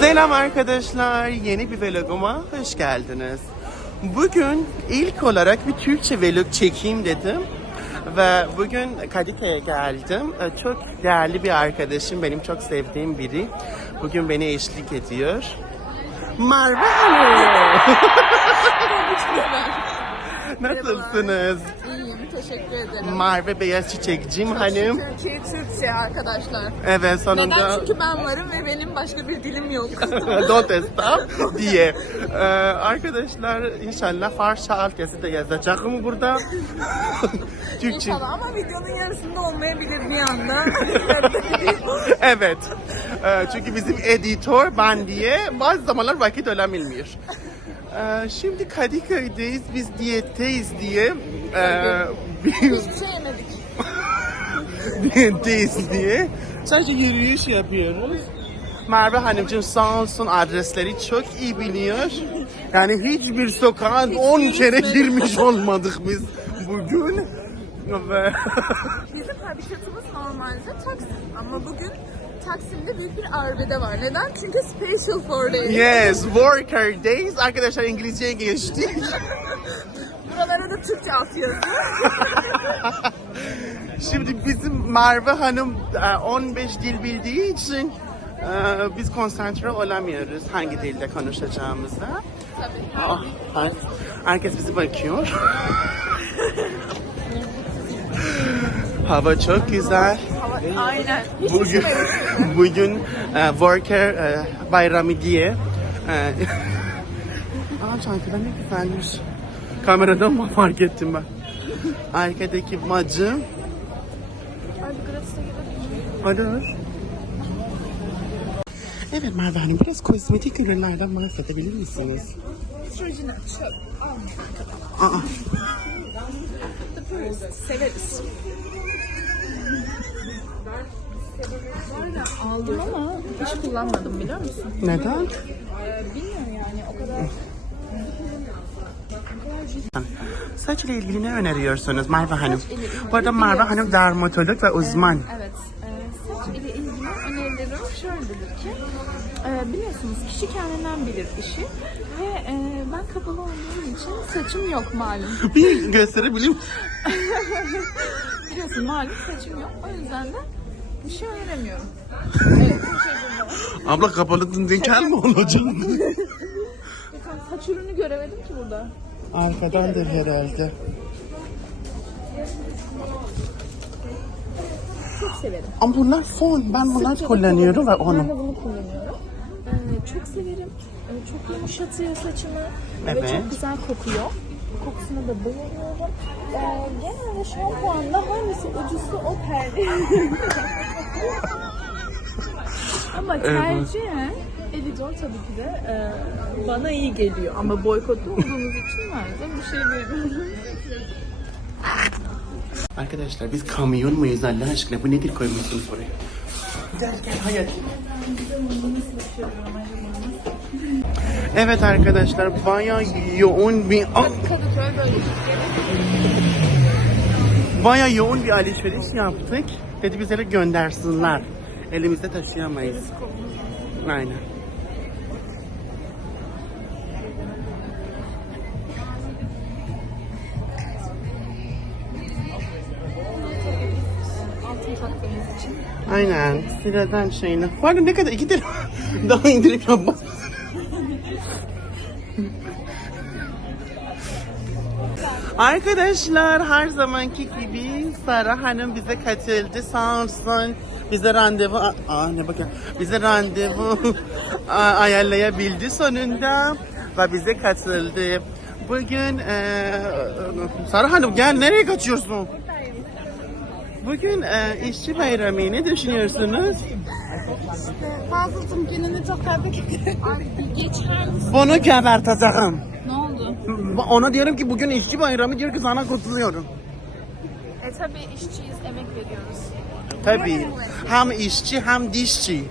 Selam arkadaşlar, yeni bir vloguma hoş geldiniz. Bugün ilk olarak bir Türkçe vlog çekeyim dedim. Ve bugün Kadıköy'e geldim. Ee, Çok değerli bir arkadaşım, benim çok sevdiğim biri. Bugün beni eşlik ediyor. Merve Hanım. Nasılsınız? Teşekkür ederim. Merve Beyaz Çiçekcim Hanım. Türkiye Türkçe arkadaşlar. Evet sonunda. Neden? Çünkü ben varım ve benim başka bir dilim yok. Don't stop diye. Ee, arkadaşlar inşallah Farsça altyazı da yazacağım burada. Türkçe. İnşallah ama videonun yarısında olmayabilir bir anda. evet. Ee, çünkü bizim editör ben diye bazı zamanlar vakit olabilmiyor. Ee, şimdi Kadıköy'deyiz, biz diyetteyiz diye. Bir Hiçbir şey yemedik. diyetteyiz diye. Sadece yürüyüş yapıyoruz. Merve Hanımcığım sağ olsun adresleri çok iyi biliyor. Yani hiçbir sokağa 10 kere girmiş olmadık biz bugün. Ve Bizim habitatımız normalde Taksim. Ama bugün Taksim'de büyük bir arbede var. Neden? Çünkü special for day. yes, worker days. Arkadaşlar İngilizceye geçtik. Buralara da Türkçe atıyoruz. Şimdi bizim Merve Hanım e, 15 dil bildiği için e, biz konsantre olamıyoruz hangi dilde konuşacağımızda. Tabii. Her- herkes bizi bakıyor. Hava çok güzel. Aynen. Hiç Bugün bugün e, worker e, bayramı diye. E, Aa çantada ne güzelmiş. Kameradan mı fark ettim ben? Arkadaki bacı. Olur. Evet Merve Hanım biraz kozmetik ürünlerden bahsedebilir misiniz? Trojina çöp. Aa, The Aldım ama hiç kullanmadım biliyor musun? neden? Bilmiyorum yani o kadar Saç ile ilgili ne öneriyorsunuz Merve Hanım? Bu arada Merve Hanım dermatolog ve uzman. Evet. e, saç ile ilgili önerilerim şöyledir ki e, biliyorsunuz kişi kendinden bilir işi ve e, ben kapalı olduğum için saçım yok malum. Bir gösterebilir misin? Biliyorsun malum saçım yok. O yüzden de bir şey öneremiyorum. Evet. Abla kapalı dinkel mi olacak? Saç ürünü göremedim ki burada. Arkadandır herhalde. Çok severim. Ama bunlar fon. Ben bunlar kullanıyorum ve Ben de onu. bunu kullanıyorum. Ee, çok severim. Ee, çok yumuşatıyor saçımı. Ve Evet. çok güzel kokuyor. Kokusuna da bayılıyorum. Ee, genelde şampuanla hangisi ucuzsa o tercih. Ama tercihen editör tabii ki de e, bana iyi geliyor. Ama boykotlu olduğumuz için maalesef bir şey diyemiyorum. Arkadaşlar biz kamyon muyuz Allah aşkına? Bu nedir koymuşsunuz oraya? Gel gel hayatım. Evet arkadaşlar bayağı yoğun bir bayağı yoğun bir alışveriş yaptık. Dedi bize de göndersinler. Elimizde taşıyamayız. Aynen. Aynen. Sıradan şeyine. Bu arada ne kadar iki lira daha indirim yapmaz. Arkadaşlar her zamanki gibi Sara Hanım bize katıldı sağ olsun. Bize randevu, aa ne bakın, bize randevu ayarlayabildi sonunda ve bize katıldı. Bugün eee Sara Hanım gel nereye kaçıyorsun? Bugün e, işçi bayramı ne düşünüyorsunuz? Fazlasın gününü çok tebrik ederim. Ay geçer misin? Bunu geberteceğim. Ne oldu? Ona diyorum ki bugün işçi bayramı diyor ki sana kurtuluyorum. E tabi işçiyiz, emek veriyoruz. Tabii. Hem işçi hem dişçi.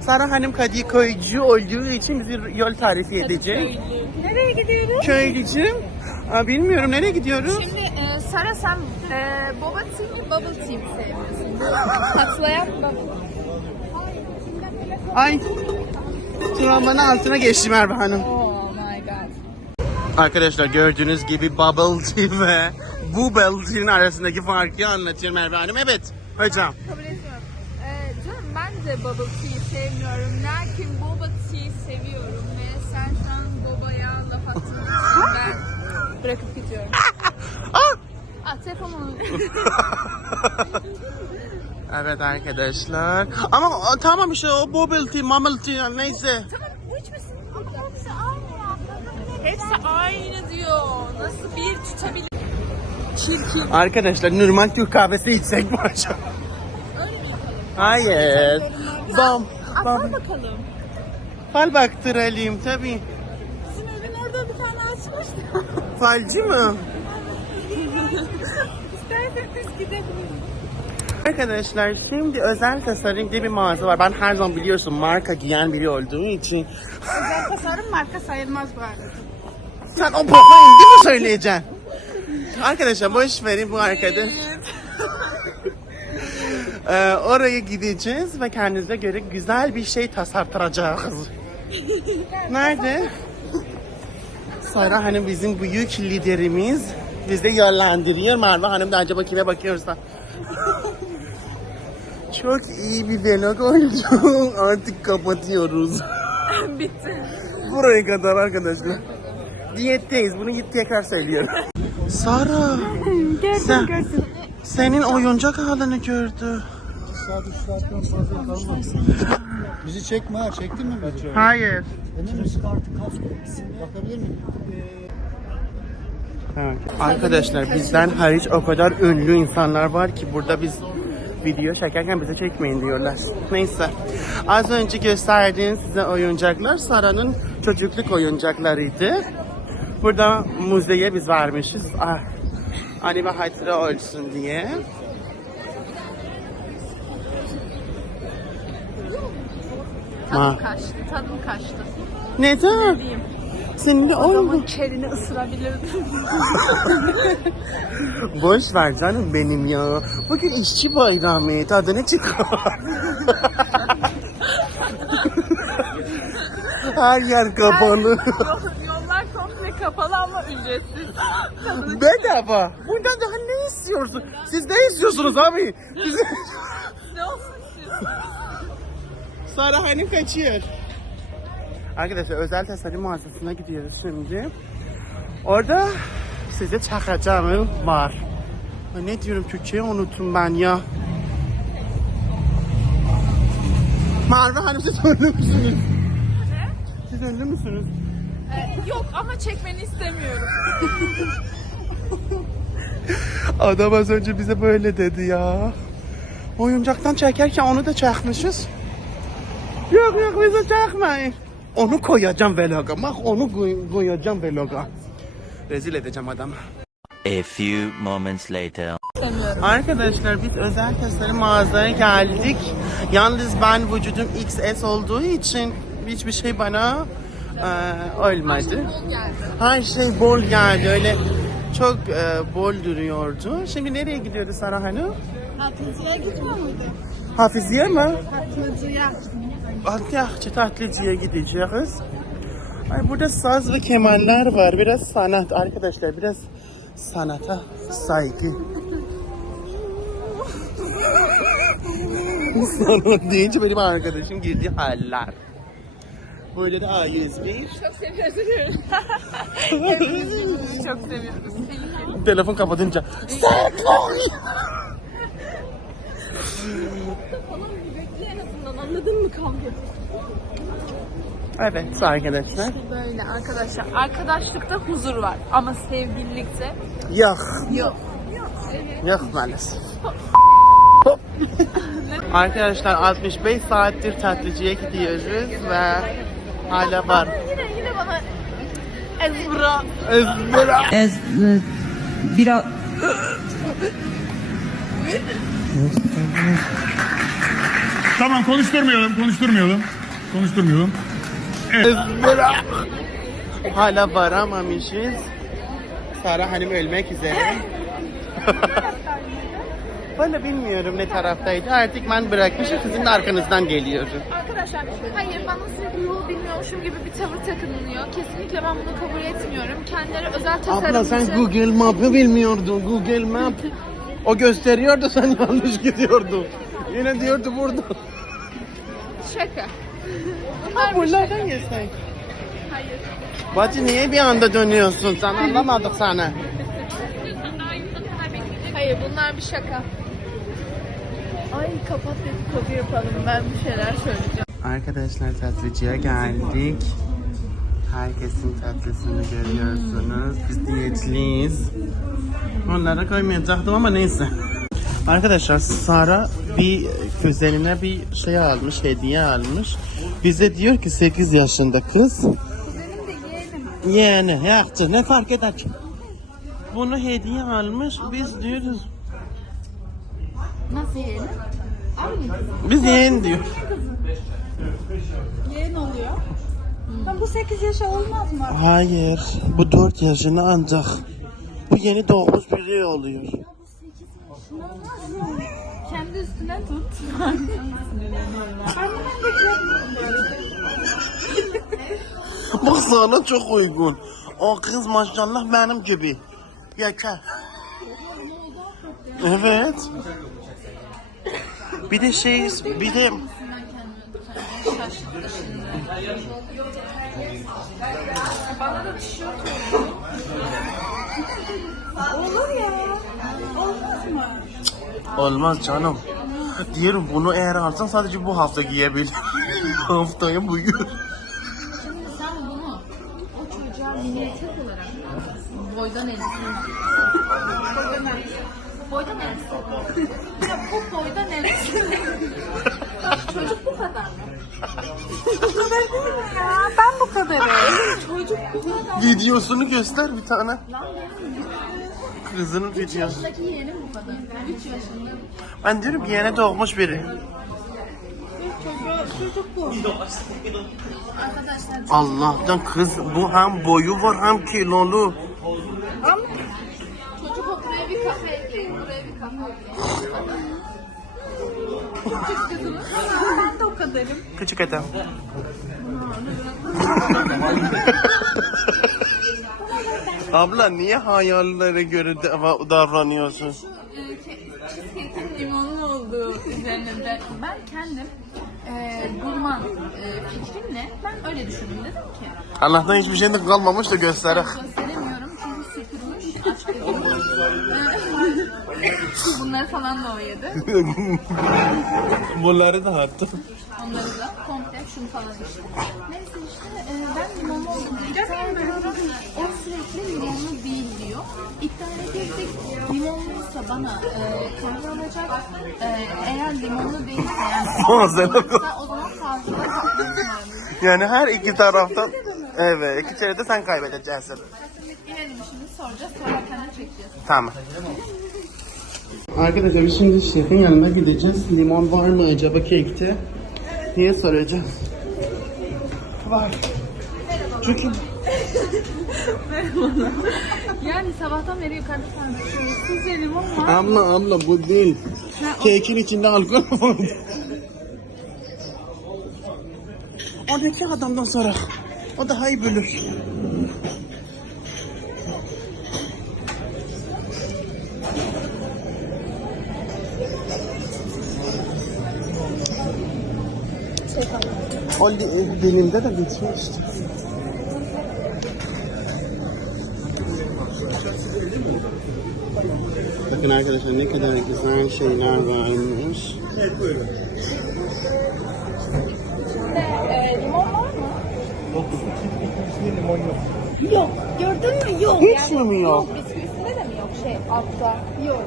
Sara Hanım Kadıköycü olduğu için bizi yol tarifi edecek. Nereye gidiyoruz? Köylücü. Aa, bilmiyorum nereye gidiyoruz? Şimdi e, Sara sen e, boba tea mi bubble tea mi sevmiyorsun? Patlayan bubble. Ay. Travmanın altına geçti Merve Hanım. Arkadaşlar gördüğünüz gibi bubble tea ve bubble tea'nin arasındaki farkı anlatıyor Merve Hanım. Evet hocam. Kabul etmiyorum. Ee, canım ben de bubble tea sevmiyorum. Lakin boba tea seviyorum. Ve sen şu an bobaya laf attığın için ben bırakıp gidiyorum. Ah! Ah telefonumu Evet arkadaşlar. Ama tamam işte o bubble tea, mumble tea neyse. Tamam bu içmesin. Ama hepsi aynı Hepsi aynı diyor. Nasıl bir tutabilir? Çirkin. Arkadaşlar normal Türk kahvesi içsek mi acaba? Öyle mi yapalım? Hayır. Bam. Aslan Bam. bakalım. Fal baktıralım tabii. Bizim evin orada bir tane açmıştı. Falcı mı? İsterseniz gidelim. Arkadaşlar şimdi özel tasarım diye bir mağaza var. Ben her zaman biliyorsun marka giyen biri olduğum için. Özel tasarım marka sayılmaz bu arada. Sen o pofa indi mi söyleyeceksin? Arkadaşlar boş verin bu arkada. Ee, oraya gideceğiz ve kendinize göre güzel bir şey tasartacağız. Nerede? Sara Hanım bizim büyük liderimiz. Bizi yönlendiriyor. Merve Hanım da acaba kime bakıyorsa. Çok iyi bir vlog oldu. Artık kapatıyoruz. Bitti. Buraya kadar arkadaşlar. Diyetteyiz. Bunu tekrar söylüyorum. Sara. sen, senin oyuncak halini gördü. Saat 3 saatten fazla kalmaz. Bizi çekme ha, çektin mi bizi? Hayır. Emin misin artık kask Bakabilir miyim? Evet. Arkadaşlar bizden hariç o kadar ünlü insanlar var ki burada biz video çekerken bize çekmeyin diyorlar. Neyse. Az önce gösterdiğim size oyuncaklar Sara'nın çocukluk oyuncaklarıydı. Burada müzeye biz vermişiz. Ah, hani bir hatıra olsun diye. Tadım kaçtı, tadım kaçtı. Neden? Diyeyim. Senin de oldu. Adamın kerini ısırabilirdim. Boş ver canım benim ya. Bugün işçi bayramı tadını çıkar. Her yer kapalı. Yollar komple kapalı ama ücretsiz. Bedava. Buradan daha ne istiyorsun? Siz ne istiyorsunuz abi? Siz... ne olsun istiyorsun? Sara Hanım kaçıyor. Arkadaşlar özel tasarım mağazasına gidiyoruz şimdi. Orada size çakacağım var. Ne diyorum Türkçeyi unuttum ben ya. Merve Hanım siz ünlü müsünüz? Siz ünlü müsünüz? Ee, yok ama çekmeni istemiyorum. Adam az önce bize böyle dedi ya. Oyuncaktan çekerken onu da çekmişiz. Yok yok bize çekmeyin. Onu koyacağım vloga. Bak onu koy- koyacağım vloga. Rezil edeceğim adamı. A few moments later. Arkadaşlar biz özel tasarım mağazaya geldik. Yalnız ben vücudum XS olduğu için hiçbir şey bana e, olmadı. geldi. Her şey bol geldi öyle çok e, bol duruyordu. Şimdi nereye gidiyoruz Sara Hanım? Tatlıcıya gitmiyor muydu? Hafiziye mi? Tatlıcıya. Akyakçı tatlıcıya gideceğiz. Ay burada saz ve kemaller var. Biraz sanat arkadaşlar. Biraz sanata saygı. Sanat deyince benim arkadaşım girdi haller. Burada da A101. Çok seviyoruz. Çok seviyoruz. Telefon kapatınca Serkan! Anladın mı kavga? Evet arkadaşlar. Böyle arkadaşlar. Arkadaşlıkta huzur var ama sevgililikte Yok. yok. Yok maalesef. Arkadaşlar 65 saattir tatlıcıya gidiyoruz ve hala var. Yine yine bana ezbra. Ezbera. Ez, e, biraz Tamam konuşturmayalım, konuşturmayalım. Konuşturmayalım. Ezbera. Hala varamamışız. Sara Hanım ölmek üzere. Valla bilmiyorum ne taraftaydı. Artık ben bırakmışım sizin de arkanızdan geliyorum. Arkadaşlar hayır bana sürekli yol bilmiyormuşum gibi bir tavır takınılıyor. Kesinlikle ben bunu kabul etmiyorum. Kendileri özel tasarımcı. Abla sen Google Map'ı bilmiyordun. Google Map. O gösteriyordu sen yanlış gidiyordun. Yine diyordu burada. Şaka. Ha buralardan geçsek. Hayır. Bacı niye bir anda dönüyorsun? Sen anlamadık sana. Hayır bunlar bir şaka. Ay kapat dedikodu yapalım. Ben bir şeyler söyleyeceğim. Arkadaşlar tatlıcıya geldik. Herkesin tatlısını görüyorsunuz. Biz diyetliyiz. Onlara koymayacaktım ama neyse. Arkadaşlar Sara bir kuzenine bir şey almış, hediye almış. Bize diyor ki 8 yaşında kız. Yeğeni, yakçı ne fark eder ki? Bunu hediye almış, biz diyoruz. Nasıl yeğenim? Biz yeğen diyor. Yeğen oluyor. Ben bu 8 yaşa olmaz mı? Hayır, bu 4 yaşında ancak. Bu yeni doğmuş biri oluyor. Kendi üstüne tut. Bu sana çok uygun. O kız maşallah benim gibi. Yeter. Evet. Bir de şey, bir de Bana da tişört Olur ya. Olmaz mı? olmaz canım. Diyorum bunu eğer alsan sadece bu hafta giyebilir. Haftaya bugün. Sen bunu o çocuğa niyet olarak boydan elbise Boydan elbise. Boydan elbise. ya bu boydan elbise. Çocuk bu kadar mı? Ya ben bu kadarım. Çocuk bu kadar. Videosunu göster bir tane. Kızının videosu. Yaşındaki yeğenim bu kadar. 3 yaşında. Ben diyorum ki yeni doğmuş biri. Çocuk bu. Arkadaşlar Allah'tan kız bu hem boyu var hem kilolu. çocuk o buraya bir kafe ekleyin. Buraya bir kafe ekleyin. Ben de o kadarım. Küçük adam. Abla niye hayallere göre dav- davranıyorsun? Cheesecake'in limonlu olduğu üzerine de ben kendim e, gurman e, fikrimle ben öyle düşündüm dedim ki Allah'tan hiçbir şey de kalmamış da gösterek. gösteremiyorum Bunları falan da o yedi. Bunları da attım. Onları da komple şunu falan işte. Neyse işte e, ben limonlu oldum. İddia ediyorum. O sürekli limonlu değil diyor. İddiaya girdik. Limonluysa bana e, kahve alacak. E, eğer limonlu değilse yani Bazen o zaman var. Yani her iki taraftan Evet, iki kere de sen kaybedeceksin. İnelim şimdi soracağız. Sonra kendi çekeceğiz. Tamam. Arkadaşlar biz şimdi şefin yanına gideceğiz. Limon var mı acaba kekte? Diye soracağız. Var. Çünkü Yani sabahtan beri yukarıda sarmışıyoruz. Sizce limon var. abla abla bu değil. Kekin içinde alkol var. Oradaki adamdan sonra. O daha iyi bilir. O li- dilimde de bitmişti. Bakın arkadaşlar ne kadar güzel şeyler varmış. E, limon var mı? Yok. Gördün mü? Yok. Hiç mi yok? Bisküvisinde de mi yok şey altta? Yok.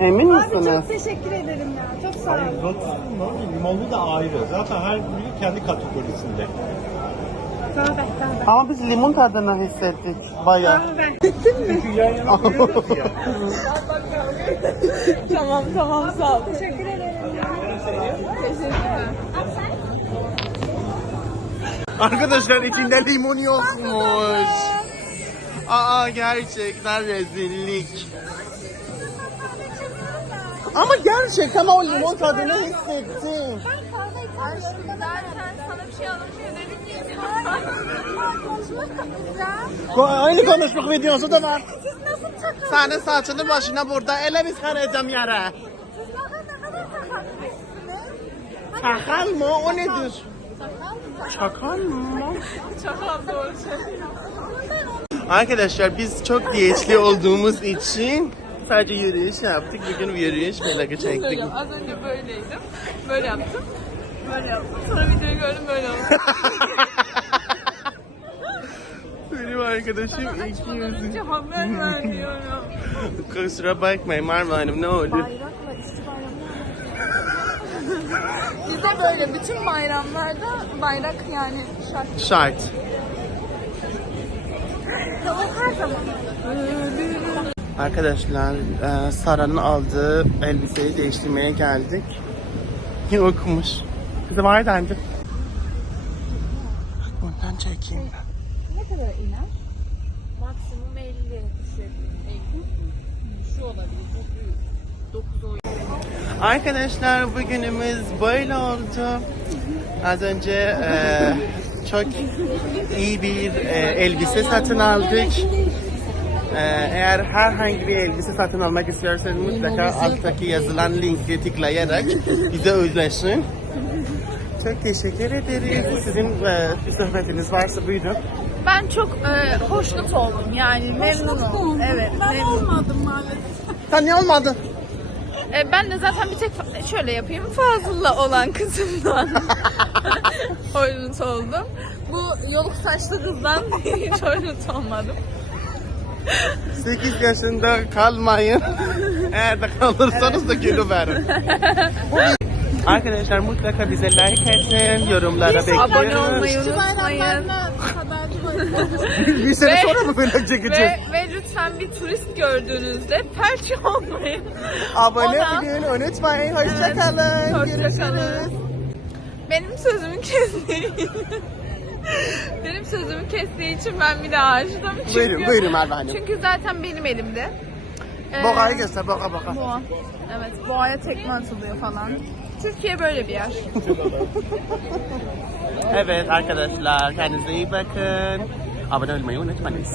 Emin Abi misiniz? çok teşekkür ederim ya. Çok sağ ol. Lotus'un limonlu da ayrı. Zaten her biri kendi kategorisinde. Ama biz limon tadını hissettik. Bayağı. Çünkü yan yana koyuyoruz ya. Tamam tamam sağ ol. Teşekkür ederim. Teşekkürler. Arkadaşlar içinde limon yokmuş. Aa gerçekten rezillik. Ama gerçekten o limon tadını hissettim. Aşkım zaten sana bir şey alınmıyor dedim ki. Ko- Aynı konuşmak videosu da var. Siz nasıl takıldınız? Senin saçını başına burada ele biz karayacağım yere. Siz daha ne kadar takıldınız? Çakal mı? O nedir? Çakal mı? Çakal doğru söylüyor. Arkadaşlar biz çok diyetli olduğumuz için sadece yürüyüş yaptık. Bugün yürüyüş vlogu çektik. Az önce böyleydim. Böyle yaptım. Böyle yaptım. Sonra videoyu gördüm böyle oldu. Benim arkadaşım Açmadan 200. önce haber vermiyorum. Kusura bakmayın Marva Hanım ne oldu? Bayrakla işçi bayramı Bizde böyle bütün bayramlarda bayrak yani şart. Şart. Tavuk her zaman. Arkadaşlar e, Sara'nın aldığı elbiseyi değiştirmeye geldik. Yine okumuş. Bize var dendi. Bundan çekeyim ben. Ne kadar iner? Maksimum 50 düşebilir. 50. Şu olabilir. Bu büyük. 9 10. Arkadaşlar bugünümüz böyle oldu. Az önce e, çok iyi bir e, elbise satın aldık. E, eğer herhangi bir elbise satın almak istiyorsanız mutlaka alttaki yazılan linki tıklayarak bize özleşin. Çok teşekkür ederiz. Sizin e, bir sohbetiniz varsa buyurun. Ben çok e, hoşnut oldum yani memnunum. Evet memnunum. Sen niye olmadı? E, ben de zaten bir tek fa- şöyle yapayım fazla olan kısımdan hoşnut oldum. Bu yoluk saçlı kızdan hiç hoşnut olmadım. 8 yaşında kalmayın. Eğer de kalırsanız da gülü verin. Arkadaşlar mutlaka bize like atın, yorumlara bekliyoruz. Abone olmayı unutmayın. Bir sene Ve- sonra mı böyle çekeceğiz? Ve, ve lütfen bir turist gördüğünüzde perçe olmayın. Abone olmayı unutmayın. Hoşçakalın. Hoşçakalın. Benim sözümü kestiği Benim sözümü kestiği için ben bir daha açtım. Çünkü, Buyurun, buyurun Merve Hanım. Çünkü zaten benim elimde. Ee, Bokayı göster, boka boka. Boğa. Evet, boğaya tekme atılıyor falan. Türkiye böyle bir yer. Evet arkadaşlar kendinize iyi bakın. Abone olmayı unutmayın.